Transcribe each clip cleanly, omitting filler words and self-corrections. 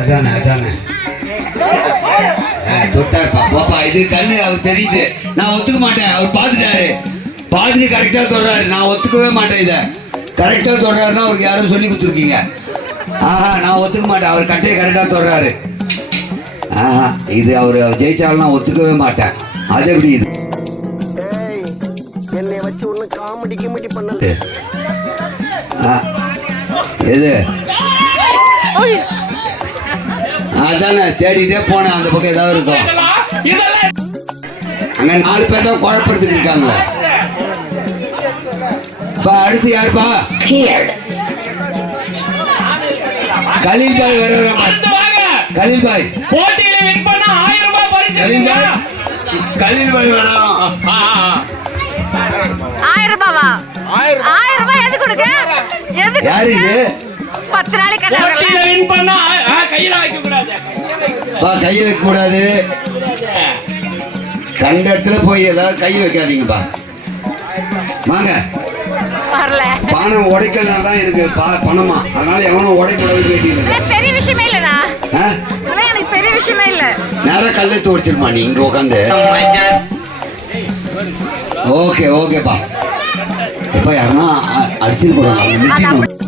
அதானே அதானே தொட்டாருப்பா பாப்பா இது கண்ணு அவர் தெரியுது. நான் ஒத்துக்க மாட்டேன். அவர் பார்த்துட்டாரு, பார்த்துட்டு கரெக்டாக தொடுறாரு. நான் ஒத்துக்கவே மாட்டேன். இதை கரெக்டாக தொடுறாருன்னா அவருக்கு யாரும் சொல்லி கொடுத்துருக்கீங்க. ஆஹா நான் ஒத்துக்க மாட்டேன். அவர் கட்டையை கரெக்டாக தொடுறாரு. ஆஹா இது அவர் ஜெயிச்சாலும் நான் ஒத்துக்கவே மாட்டேன். அது எப்படி இது என்னை வச்சு ஒண்ணு காமெடி கிமெடி பண்ணல. எது அதானே தேடிட்டே போனேன். அந்த பக்கம் ஏதாவது இருக்கும். அங்க 4 பேர் தான் குழப்பத்துக்கு இருக்காங்களே. அடுத்து யாருப்பா? கலீல் பாய் வர கலீல் பாய் போட்டியில வின் பண்ண 1000 ரூபாய் பரிசு. கலீல் பாய் வரான். 1000 ரூபாவா? 1000 ரூபாய் எது கொடுக்க? யாரு இது? 10 நாளைக்கு போட்டியில வின் பண்ண கையில வைக்க கூடாது. கையை வைக்க கூடாது. கண்ட இடத்துல போய் ஏதாவது கை வைக்காதீங்கப்பா. வாங்க. பானம் உடைக்கலனா தான் எனக்கு பணமா. அதனால எவனும் உடைக்கூடாது வேண்டியது. பெரிய விஷயமே இல்லடா. எனக்கு பெரிய விஷயமே இல்ல. நேரா கல்லை தோடிச்சிருமா நீ இங்க உட்காந்து. ஓகே ஓகேப்பா. இப்ப யாருன்னா அடிச்சுட்டு போறாங்க.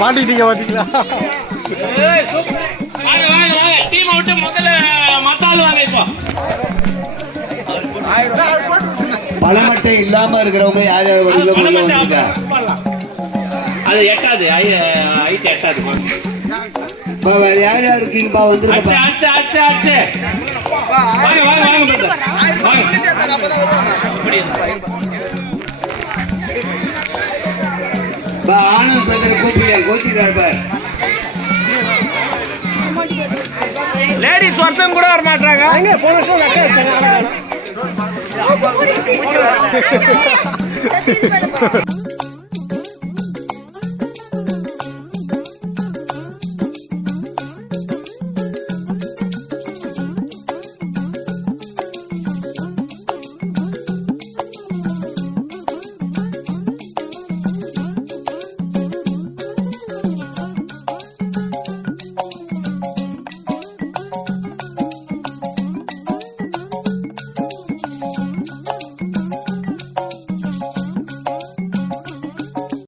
மாட்டிட்டீங்க பாத்தீங்களா? டீம் விட்டு முதல்ல மத்தாள் வாங்க. இப்போ பணமட்டை இல்லாம இருக்கிறவங்க யார் யார் வருங்க? அது எட்டாது. ஹைட் எட்டாது. வேற யார் யார் இருக்கீங்கப்பா? வந்துருங்கப்பா. வாங்க வாங்க வாங்க. ஆனந்த் பிரதர் கூப்பிடுங்க. கோச்சிக்கிறார் பார். லேடிஸ் ஒருத்தம் கூட வர மாட்டாங்க. போன வருஷம்